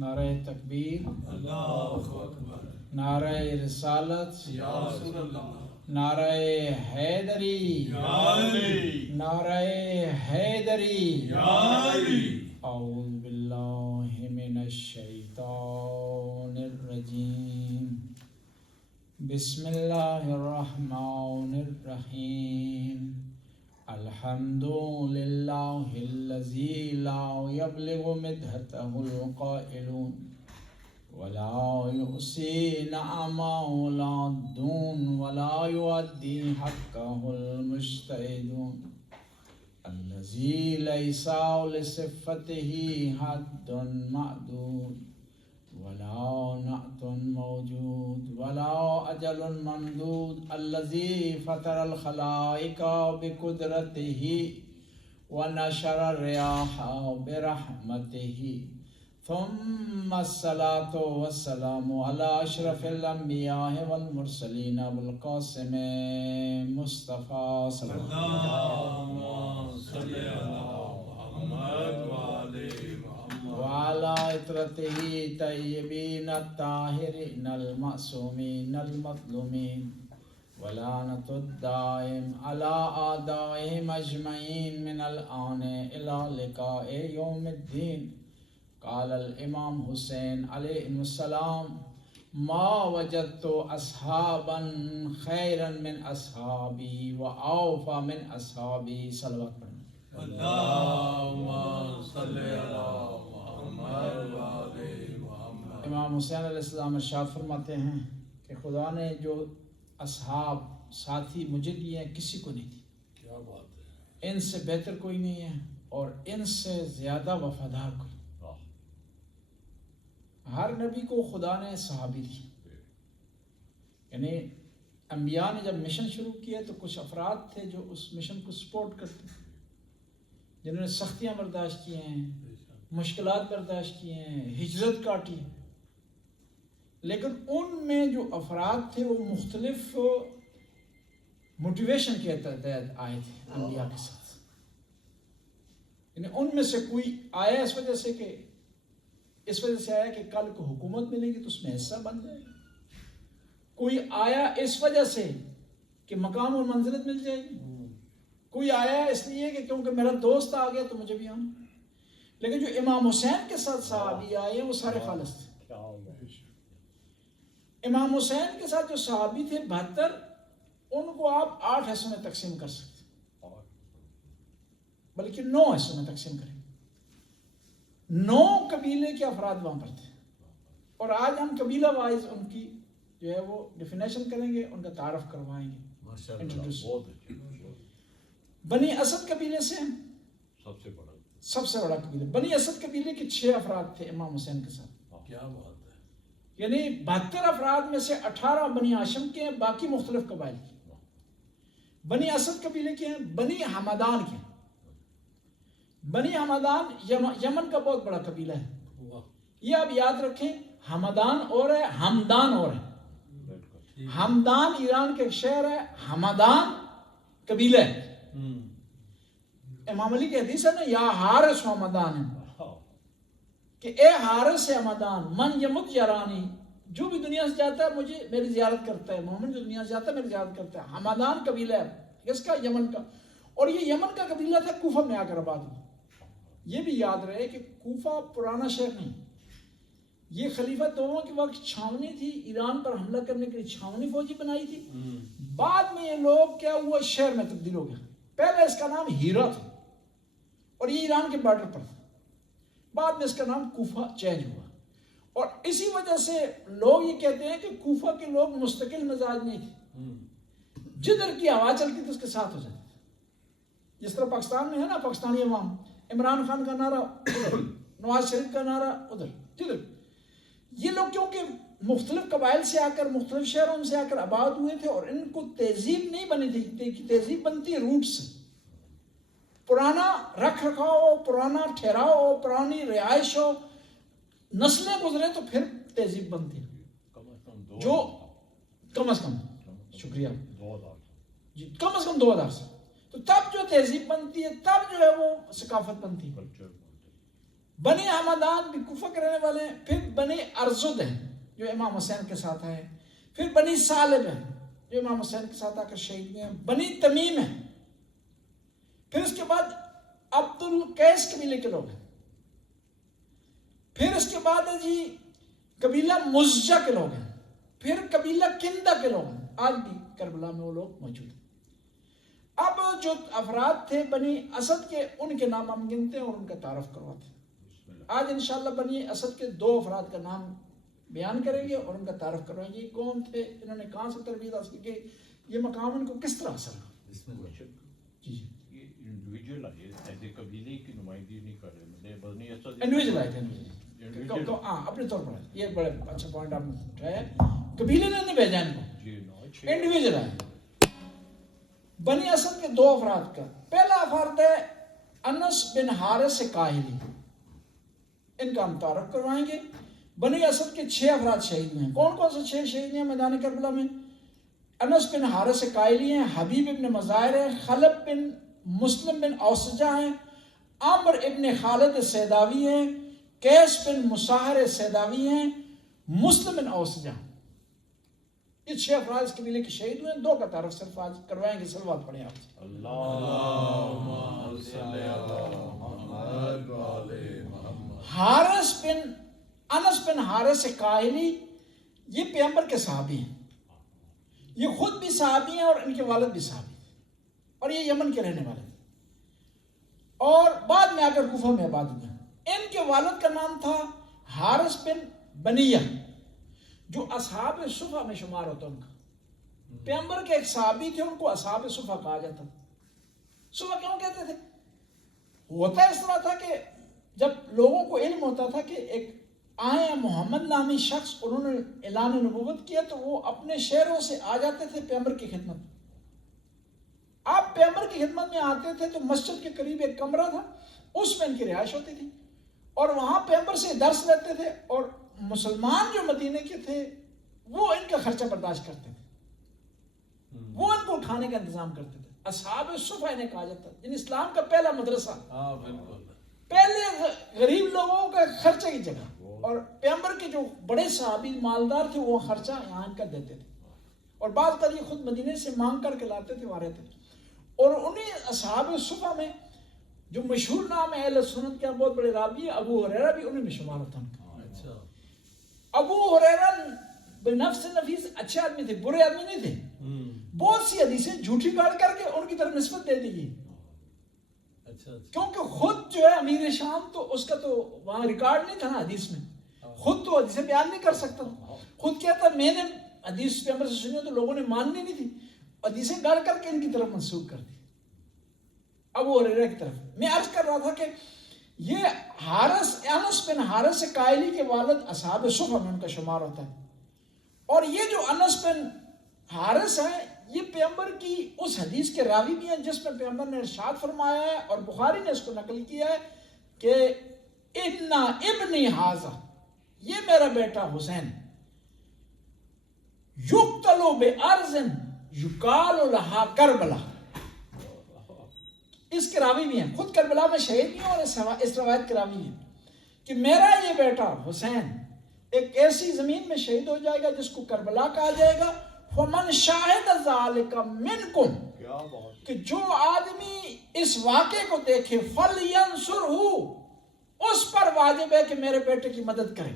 نعرہ تکبیر، اللہ اکبر، نعرہ رسالت، یا رسول اللہ، نعرہ حیدری، یا علی، نعرہ حیدری۔ یا علی۔ اعوذ باللہ من الشیطان الرجیم، بسم اللہ الرحمن الرحیم۔ الحمد للہ الذی لا یبلغ مدحتہ القائلون ولا یحصی نعما ولا دون ولا یؤدی حقہ المجتہدون، الذی لیس لصفتہ حد معدود ولا نعت موجود ولا اجل ممدود، الذی فطر الخلائق بقدرتہ ونشر الرياح برحمته، ثم الصلاة والسلام على أشرف الأنبياء والمرسلين أبو القاسم مصطفى صلى الله عليه وسلم، اللهم صل على محمد وآل محمد وعلى عترته الطيبين الطاهرين المعصومين المظلومين، ولعنة الدائم على أعدائهم أجمعين من الآن إلى لقاء يوم الدين۔ قال الإمام حسین علیہ السلام: ما وجدت أصحابا خيرا من أصحابي وأوفى من أصحابي، صلوات پڑھنا۔ اللهم صل على محمد وآل محمد۔ امام حسین علیہ السلام ارشاد فرماتے ہیں کہ خدا نے جو اصحاب ساتھی مجھے دیے ہیں کسی کو نہیں دی، کیا بات ہے، ان سے بہتر کوئی نہیں ہے اور ان سے زیادہ وفادار کوئی۔ ہر نبی کو خدا نے صحابی دی، یعنی انبیاء نے جب مشن شروع کیا تو کچھ افراد تھے جو اس مشن کو سپورٹ کرتے ہیں، جنہوں نے سختیاں برداشت کی ہیں، مشکلات برداشت کی ہیں، ہجرت کاٹی ہے، لیکن ان میں جو افراد تھے وہ مختلف موٹیویشن کے تحت آئے تھے انبیاء کے ساتھ، یعنی ان میں سے کوئی آیا اس وجہ سے کہ آیا کہ کل کو حکومت ملے گی تو اس میں حصہ بن جائے گا، کوئی آیا اس وجہ سے کہ مقام اور منزلت مل جائے گی، کوئی آیا اس لیے کہ کیونکہ میرا دوست آ گیا تو مجھے بھی آنا، لیکن جو امام حسین کے ساتھ صحابی آئے ہیں وہ سارے خالص تھے۔ امام حسین کے ساتھ جو صحابی تھے 72، ان کو آپ 8 حصوں میں تقسیم کر سکتے، بلکہ 9 حصوں میں تقسیم کریں، 9 قبیلے کے افراد وہاں پر تھے، اور آج ہم قبیلہ وائز ان کی جو ہے وہ ڈیفینیشن کریں گے، ان کا تعارف کروائیں گے۔ بنی اسد قبیلے سے سب سے بڑا قبیلہ بنی اسد قبیلے کے 6 افراد تھے امام حسین کے ساتھ، کیا بات ہے، یعنی 72 افراد میں سے 18 بنی ہاشم کے ہیں، باقی مختلف قبائل کے۔ بنی اسد قبیلے کے ہیں، بنی حمدان کے ہیں۔ بنی حمدان یمن کا بہت بڑا قبیلہ ہے، یہ آپ یاد رکھیں، حمدان اور ہے، ہمدان اور ہے۔ ہمدان ایران کے ایک شہر ہے، حمدان قبیلہ ہے۔ امام علی کی حدیث ہے نا، یا حارس حمدان ہے، کہ اے حارس حمدان من یمت یرانی، جو بھی دنیا سے جاتا ہے مجھے میری زیارت کرتا ہے، محمد جو دنیا سے جاتا ہے میری زیارت کرتا ہے۔ حمدان قبیلہ ہے کس کا؟ یمن کا، اور یہ یمن کا قبیلہ تھا کوفہ میں آ کر آباد ہوا۔ یہ بھی یاد رہے کہ کوفہ پرانا شہر نہیں، یہ خلیفہ دوموں کے وقت چھاونی تھی، ایران پر حملہ کرنے کے لیے چھاونی فوجی بنائی تھی، بعد میں یہ لوگ کیا ہوا شہر میں تبدیل ہو گیا، پہلے اس کا نام ہیرا تھا اور یہ ایران کے بارڈر پر تھا، بعد میں اس کا نام کوفہ چینج ہوا، اور اسی وجہ سے لوگ یہ کہتے ہیں کہ کوفہ کے لوگ مستقل مزاج نہیں تھے، جدھر کی ہوا چلتی تھی اس کے ساتھ ہو جاتے تھے، جس طرح پاکستان میں ہے نا پاکستانی عوام، عمران خان کا نعرہ ادھر، نواز شریف کا نعرہ ادھر، جدھر یہ لوگ کیونکہ مختلف قبائل سے آ کر مختلف شہروں سے آ کر آباد ہوئے تھے، اور ان کو تہذیب نہیں بنی تھی، تہذیب بنتی ہے روٹ سے، پرانا رکھ رکھاؤ ہو، پرانا ٹھہراؤ ہو، پرانی رہائش ہو، نسلیں گزرے تو پھر تہذیب بنتی ہے، جو کم از کم شکریہ جی کم از کم 2000 سے، تو تب جو تہذیب بنتی ہے، تب جو ہے وہ ثقافت بنتی ہے۔ بنی حمدان بھی کوفہ کے رہنے والے ہیں. پھر بنی ارزد ہیں جو امام حسین کے ساتھ آئے. پھر بنی سالب ہیں جو امام حسین کے ساتھ آ کر شہید ہوئے ہیں. بنی تمیم ہیں. پھر اس کے بعد عبد القیس قبیلے کے لوگ ہیں. پھر اس کے بعد ہے جی قبیلہ مزجہ کے لوگ ہیں. پھر قبیلہ کندہ کے لوگ ہیں. آج بھی کربلا میں وہ لوگ موجود ہیں. اب جو افراد تھے بنی اسد کے، ان کے نام ہم گنتے ہیں اور ان کا تعارف کرواتے ہیں. آج انشاءاللہ بنی اسد کے 2 افراد کا نام بیان کریں گے اور ان کا تعارف کروائیں گے. کون تھے، انہوں نے کہاں سے تربیت حاصل کی، یہ مقام ان کو کس طرح حاصل ہوا. جی انڈیویجول آئے ایسے قبیلے کی نمائندگی نہیں کر رہے، بنی اسد انڈیویجل آئے تھے. اپنے طور پر یہ بڑے اچھا پوائنٹ آپ نے اٹھایا. قبیلے نے نہیں بھیجا ان کو، انڈیویجل آئے. بنی اسد کے 2 افراد کا پہلا فرد ہے انس بن حارث کاہلی، ان کا ہم تعارف کروائیں گے. بنی اسد کے 6 افراد شہید ہوئے ہیں. کون کون سے 6 شہید ہیں میدان کربلا میں؟ انس بن حارث کاہلی ہیں، حبیب ابن مظاہر ہیں، خلب بن مسلم بن اوسجہ ہیں، عمر ابن خالد سیداوی ہیں، قیس بن مصاہر سیداوی ہیں، مسلم بن اوسجہ. یہ 6 افراد اس قبیلے کے شہید ہوئے ہیں. 2 کا تعارف صرف آج کروائیں گے. صلوات پڑھیں آپ سے. اللہم صلی علی محمد و آل محمد. انس بن حارث کاہلی یہ پیغمبر کے صحابی ہیں. یہ خود بھی صحابی ہیں اور ان کے والد بھی صحابی ہیں اور یہ یمن کے رہنے والے تھے اور بعد میں آ کر کوفہ میں آباد ہوئے. ان کے والد کا نام تھا حارث بن بنیہ جو اصحاب صفہ میں شمار ہوتا ان کا. پیغمبر کے ایک صحابی تھے، ان کو اصحاب صفہ کہا جاتا. صفہ کیوں کہتے تھے؟ ہوتا اس طرح تھا کہ جب لوگوں کو علم ہوتا تھا کہ ایک آئے محمد نامی شخص انہوں نے اعلان نبوت کیا تو وہ اپنے شہروں سے آ جاتے تھے پیغمبر کی خدمت. آپ پیغمبر کی خدمت میں آتے تھے تو مسجد کے قریب ایک کمرہ تھا، اس میں ان کی رہائش ہوتی تھی اور وہاں پیغمبر سے درس لیتے تھے اور مسلمان جو مدینے کے تھے وہ ان کا خرچہ برداشت کرتے تھے، وہ ان کو اٹھانے کا انتظام کرتے تھے. اصحاب صفہ انہیں کہا جاتا ہے، اسلام کا پہلا مدرسہ، پہلے غریب لوگوں کا خرچے کی جگہ. اور پیغمبر کے جو بڑے صحابی مالدار تھے وہ خرچہ یہاں ان کا دیتے تھے اور بعض کا یہ خود مدینے سے مانگ کر کے لاتے تھے وہاں رہتے تھے. اور انہیں اصحاب صفہ میں جو مشہور نام ہے اہل سنت کے بہت بڑے راوی ہے ابو ہریرہ بھی انہیں میں شمار ہوتا ہے. ابو ہریرہ بنفس نفیس اچھے آدمی تھے، برے آدمی نہیں تھے. بہت سی حدیثیں جھوٹی گاڑ کر کے ان کی طرف نسبت دے دی گئی کیونکہ خود جو ہے امیر شام تو اس کا تو وہاں ریکارڈ نہیں تھا نا حدیث میں، خود تو حدیثیں بیان نہیں کر سکتا. خود کہتا میں نے حدیث پیغمبر سے سنی تو لوگوں نے ماننی نہیں تھی، حدیثیں گاڑ کر کے ان کی طرف منسوخ کر دی ابو ہریرہ کی طرف. میں عرض کر رہا تھا کہ یہ انس بن حارث کاہلی کے والد اصحاب صفہ میں ان کا شمار ہوتا ہے. اور یہ جو انس بن حارث ہے یہ پیغمبر کی اس حدیث کے راوی بھی ہیں جس میں پیغمبر نے ارشاد فرمایا ہے اور بخاری نے اس کو نقل کیا ہے کہ اِنَّ ابنی ھذا، یہ میرا بیٹا حسین، یقتل بِأَرْضٍ یقال لها کربلا. اس کے راوی بھی ہیں، خود کربلا میں شہید بھی ہیں اور اس روایت کے راوی ہیں کہ میرا یہ بیٹا حسین ایک ایسی زمین میں شہید ہو جائے گا جس کو کربلا کہا جائے گا. فَمَنْ شَاهِدَ ذَلِكَ مِنْكُمْ، کہ جو آدمی اس واقعے کو دیکھے فَلْيَنْصُرْهُ، اس پر واجب ہے کہ میرے بیٹے کی مدد کرے.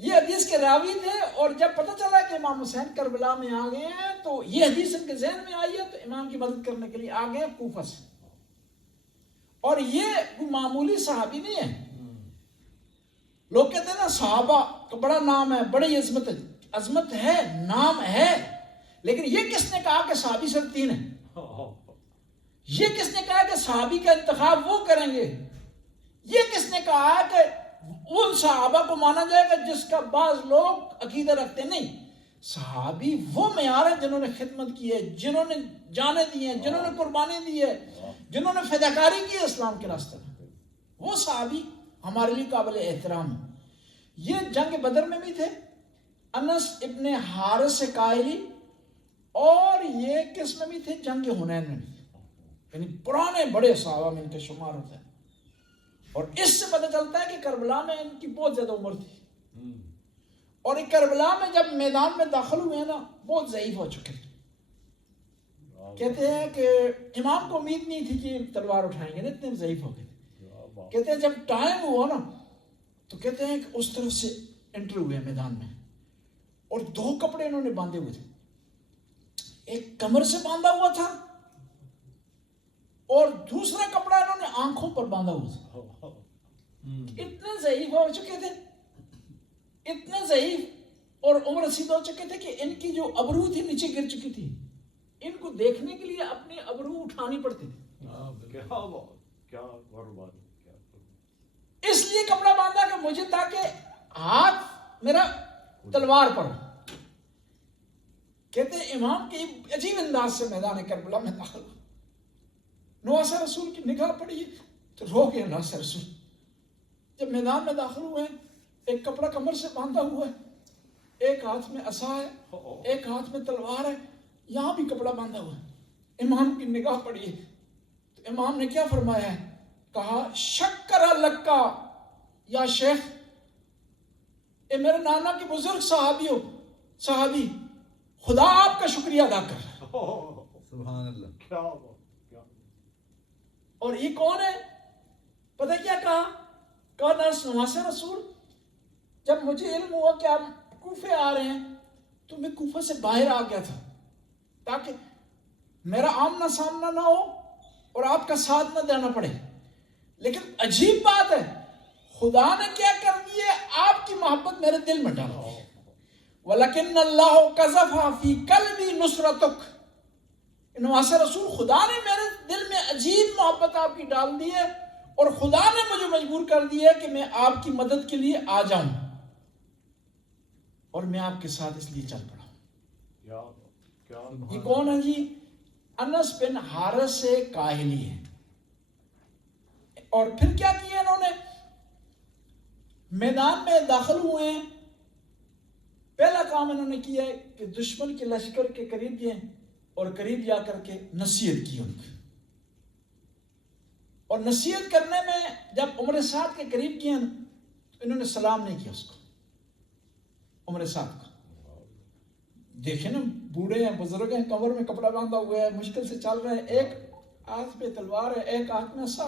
یہ حدیث کے راوی تھے اور جب پتہ چلا کہ امام حسین کربلا میں آ گئے ہیں تو یہ حدیث ان کے ذہن میں آئی ہے تو امام کی مدد کرنے کے لیے آ گئے کوفہ سے. اور یہ معمولی صحابی نہیں ہے. لوگ کہتے ہیں نا صحابہ کا بڑا نام ہے، بڑی عظمت ہے، نام ہے، لیکن یہ کس نے کہا کہ صحابی صرف 3 ہیں؟ یہ کس نے کہا کہ صحابی کا انتخاب وہ کریں گے؟ یہ کس نے کہا کہ ان صحابہ کو مانا جائے گا جس کا بعض لوگ عقیدہ رکھتے نہیں؟ صحابی وہ معیار ہیں جنہوں نے خدمت کی ہے، جنہوں نے جانیں دی ہیں، جنہوں نے قربانی دی ہے، جنہوں نے فداکاری کی ہے اسلام کے راستے میں، وہ صحابی ہمارے لیے قابل احترام ہے. یہ جنگ بدر میں بھی تھے، انس ابن حارث کاہلی، اور یہ کس میں بھی تھے؟ جنگ حنین میں بھی تھے. یعنی پرانے بڑے صحابہ میں ان کے شمار ہوتا ہے. اور اس سے پتہ چلتا ہے کہ کربلا میں ان کی بہت زیادہ عمر تھی، اور کربلا میں جب میدان میں داخل ہوئے ہیں نا بہت ضعیف ہو چکے تھے. کہتے ہیں کہ امام کو امید نہیں تھی کہ تلوار اٹھائیں گے نا، اتنے ضعیف ہو گئے تھے. کہتے ہیں جب ٹائم ہوا نا تو کہتے ہیں کہ اس طرف سے انٹر ہوئے میدان میں، اور 2 کپڑے انہوں نے باندھے ہوئے تھے. ایک کمر سے باندھا ہوا تھا اور دوسرا کپڑا انہوں نے آنکھوں پر باندھا ہوا تھا. اتنے ضعیف ہو چکے تھے، اتنے ضعیف اور عمر رسید ہو چکے تھے کہ ان کی جو ابرو تھی نیچے گر چکی تھی. ان کو دیکھنے کے لیے اپنی ابرو اٹھانی پڑتی تھی. اس لیے کپڑا باندھا کہ مجھے تاکہ ہاتھ میرا تلوار پر. کہتے ہیں امام کی عجیب انداز سے میدان کربلا میں داخل ہوا. نواس رسول کی نگاہ پڑی تو رو گئے. نواس رسول جب میدان میں داخل ہوئے ہیں، ایک کپڑا کمر سے باندھا ہوا ہے، ایک ہاتھ میں عصا ہے، ایک ہاتھ میں تلوار ہے، یہاں بھی کپڑا باندھا ہوا ہے. امام کی نگاہ پڑی ہے تو امام نے کیا فرمایا ہے؟ کہا شکر لکا یا شیخ، اے میرے نانا کے بزرگ صحابی، خدا آپ کا شکریہ ادا کر رہا ہے. سبحان اللہ. کیا اور یہ کون ہے؟ پتہ کیا کہا نواس رسول جب مجھے علم ہوا کہ آپ کوفے آ رہے ہیں تو میں کوفہ سے باہر آ گیا تھا تاکہ میرا آمنا سامنا نہ ہو اور آپ کا ساتھ نہ دینا پڑے. لیکن عجیب بات ہے، خدا نے کیا کر دیا، آپ کی محبت میرے دل میں ڈال دی. وَلَكِنَّ اللَّهُ قَذَفَ فِي قَلْبِي نُصْرَتُكَ. نواس رسول خدا نے میرے دل میں عجیب محبت آپ کی ڈال دی ہے، اور خدا نے مجھے مجبور کر دیا ہے کہ میں آپ کی مدد کے لیے آ جاؤں، اور میں آپ کے ساتھ اس لیے چل پڑا ہوں. یہ کون ہے جی؟ انس بن حارث کاہلی ہے. اور پھر کیا کیا انہوں نے؟ میدان میں داخل ہوئے ہیں، پہلا کام انہوں نے کیا ہے کہ دشمن کے لشکر کے قریب گئے اور قریب جا کر کے نصیحت کی ان کی. اور نصیحت کرنے میں جب عمر سعد کے قریب گئے تو انہوں نے سلام نہیں کیا اس کو، عمر سعد کو. دیکھیں نا، بوڑھے ہیں، بزرگ ہیں، کمر میں کپڑا باندھا ہوا ہے، مشکل سے چل رہے ہیں، ایک ہاتھ پہ تلوار ہے، ایک ہاتھ میں عصا.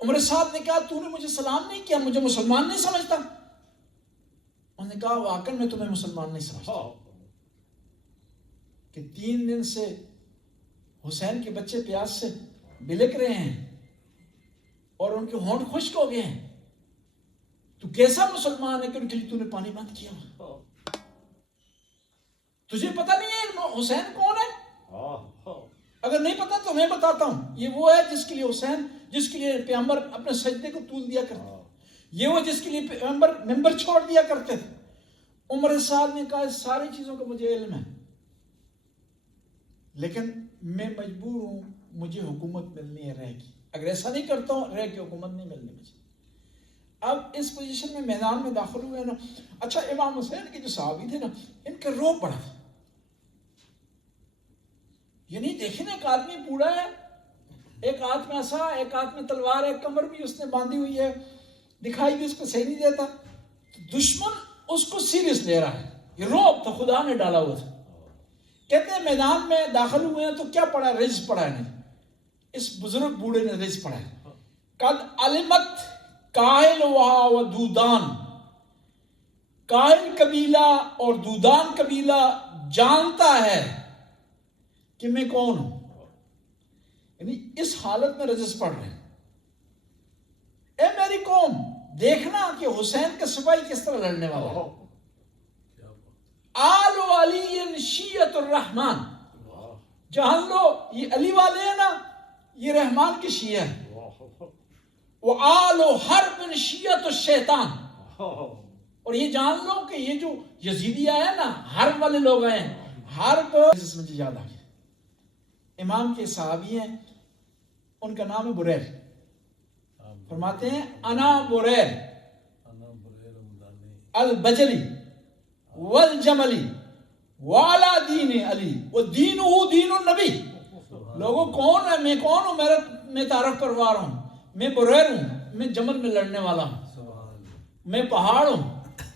عمر سعد نے کہا تو نے مجھے سلام نہیں کیا، مجھے مسلمان نہیں سمجھتا؟ انہوں نے کہا واقعی میں تمہیں مسلمان نہیں سمجھتا کہ 3 دن سے حسین کے بچے پیاس سے بلک رہے ہیں اور ان کے ہونٹ خشک ہو گئے ہیں. تو کیسا مسلمان ہے کہ ان کے لیے تو نے پانی بند کیا؟ تجھے پتہ نہیں ہے حسین کون ہے؟ اگر نہیں پتا تو میں بتاتا ہوں. یہ وہ ہے جس کے لیے حسین، جس کے لیے پیغمبر اپنے سجدے کو طول دیا کرتے، یہ وہ جس کے لیے پیغمبر ممبر چھوڑ دیا کرتے تھے. عمر سعد نے کہا اس ساری چیزوں کا مجھے علم ہے، لیکن میں مجبور ہوں، مجھے حکومت ملنی ہے رہ کی. اگر ایسا نہیں کرتا ہوں رہ کی حکومت نہیں ملنی مجھے. اب اس پوزیشن میں میدان میں داخل ہوئے نا. اچھا امام حسین کے جو صحابی تھے نا، ان کا روب بڑا تھا. یہ نہیں دیکھیں نا، ایک آدمی بوڑھا ہے، ایک ہاتھ میں عصا، ایک ہاتھ میں تلوار ہے، کمر بھی اس نے باندھی ہوئی ہے، دکھائی بھی اس کو صحیح نہیں دیتا. دشمن اس کو سیریس لے رہا ہے. یہ روب تھا، خدا نے ڈالا ہوا تھا. کہتے ہیں میدان میں داخل ہوئے ہیں تو کیا پڑھا؟ رز پڑھا ہے. اس بزرگ بوڑھے نے رز پڑھا ہے. قد علمت کائل و دودان. کائل قبیلہ اور دودان قبیلہ جانتا ہے کہ میں کون ہوں. یعنی اس حالت میں رجس پڑھ رہے ہیں. اے میری قوم، دیکھنا کہ حسین کا سپاہی کس طرح لڑنے والا ہے. آل علی شیعۃ الرحمن. جان لو یہ علی والے ہیں نا، یہ رحمان کی شیعہ ہے. وہ آل حرب شیعۃ الشیطان. اور یہ جان لو کہ یہ جو یزیدی آئے نا، حرب والے لوگ آئے ہیں. حرب مجھے یاد آ گیا، امام کے صحابی ہیں، ان کا نام ہے بریر. فرماتے ہیں انا بریر البجلی والجملی والا دین علی ودینہ دین النبی. لوگوں کون ہے؟ میں کون ہوں؟ میں تعارف پروار ہوں، میں بریر ہوں میں جمل میں لڑنے والا ہوں، میں پہاڑ ہوں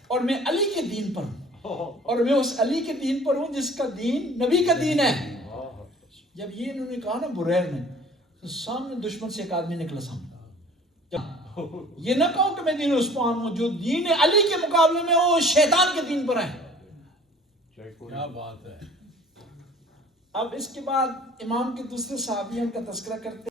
اور میں علی کے دین پر ہوں، اور میں اس علی کے دین پر ہوں جس کا دین نبی کا دین ہے۔ جب یہ انہوں نے کہا نا بریر نے، تو سامنے دشمن سے ایک آدمی نکلا سامنے۔ یہ نہ کہو کہ میں دین عثمان ہوں، جو دین علی کے مقابلے میں وہ شیطان کے دین پر ہے۔ کیا بات ہے۔ اب اس کے بعد امام کے دوسرے صحابیوں کا تذکرہ کرتے